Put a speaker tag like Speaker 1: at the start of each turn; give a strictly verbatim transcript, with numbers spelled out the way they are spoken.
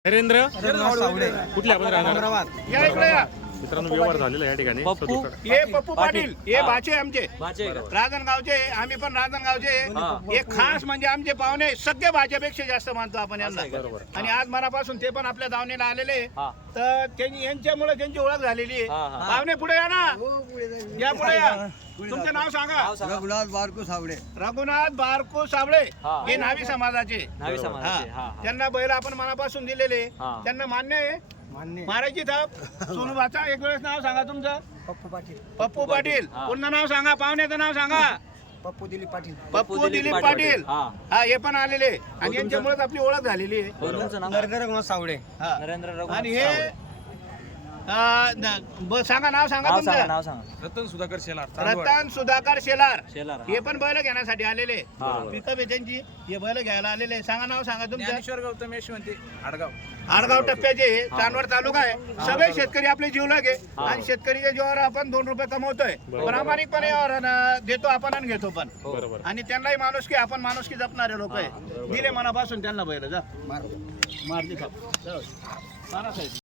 Speaker 1: नरेंद्र
Speaker 2: सावडे
Speaker 1: कुठले आपण राहणार
Speaker 2: या इकडे या.
Speaker 1: मित्रांनो व्यवहार झालेला या ठिकाणी
Speaker 3: पप्पू
Speaker 2: हे पप्पू पाटील हे बाचे आमचे
Speaker 3: बाचे का?
Speaker 2: राजनगावचे आम्ही पण राजनगावचे हे खास म्हणजे आमचे पाहुणे सगळे भाज्यापेक्षा जास्त मानतो आपण यांना आणि आज मनापासून ते पण आपल्या दावणीला आलेले
Speaker 3: हा.
Speaker 2: तर त्यांनी यांच्यामुळे त्यांची ओळख झालेली आहे
Speaker 3: हा, हा.
Speaker 2: पाहुणे पुढे या ना या पुढे या तुमचं नाव सांगा
Speaker 3: नाव सांगा.
Speaker 4: रघुनाथ बारको सावडे.
Speaker 2: रघुनाथ बारको साबळे
Speaker 3: हा.
Speaker 2: हे नावी समाजाचे
Speaker 3: नावी समाजाचे.
Speaker 2: हा.
Speaker 3: हा, हा.
Speaker 2: त्यांना बैल आपण मनापासून दिलेले
Speaker 3: हा.
Speaker 2: त्यांना मान्य आहे
Speaker 4: मान्य.
Speaker 2: मारायची थाप सोनू बाचा एक वेळेस नाव सांगा तुमचं
Speaker 4: पप्पू पाटील.
Speaker 2: पप्पू पाटील
Speaker 3: हा.
Speaker 2: पूर्ण नाव सांगा पाहुण्याचं नाव सांगा
Speaker 4: पप्पू दिलीप पाटील.
Speaker 2: पप्पू दिलीप पाटील
Speaker 3: हा.
Speaker 2: हा हे पण आलेले आणि यांच्यामुळेच आपली ओळख झालेली आहे
Speaker 3: हो, तुमचं नाव
Speaker 4: नरेंद्र रघुनाथ सावडे.
Speaker 2: हा.
Speaker 3: नरेंद्र रघुनाथ
Speaker 2: आणि हे
Speaker 3: सावळे.
Speaker 2: अं, न- ब- सांगा नाव सांगा
Speaker 3: नाव सांगा
Speaker 2: तुमचं
Speaker 3: नाव सांगा
Speaker 1: रतन सुधाकर शेलार
Speaker 2: रतन सुधाकर शेलार
Speaker 3: शेलार
Speaker 2: हे पण बैल घेण्यासाठी आलेले
Speaker 3: हा.
Speaker 2: पिकअप आहे त्यांची हे बैल घ्यायला आलेले सांगा नाव सांगा तुमचं
Speaker 1: ज्ञानेश्वर गौतम यशवंती आडगाव
Speaker 2: आडगाव टप्प्याचे हे चांदवड तालुका आहे सगळे शेतकरी आपले जीवलग आहे
Speaker 3: हा.
Speaker 2: आणि शेतकरीच्या जीवावर आपण दोन रुपये कमवतोय प्रामाणिकपणे यावर न- देतो आपण आणि घेतो पण
Speaker 1: बरोबर
Speaker 2: आणि त्यांनाही माणुसकी आपण माणुसकी जपणारे लोक आहे दिले मनापासून त्यांना बैल जा
Speaker 4: मार.
Speaker 2: मारली का मारा साहेब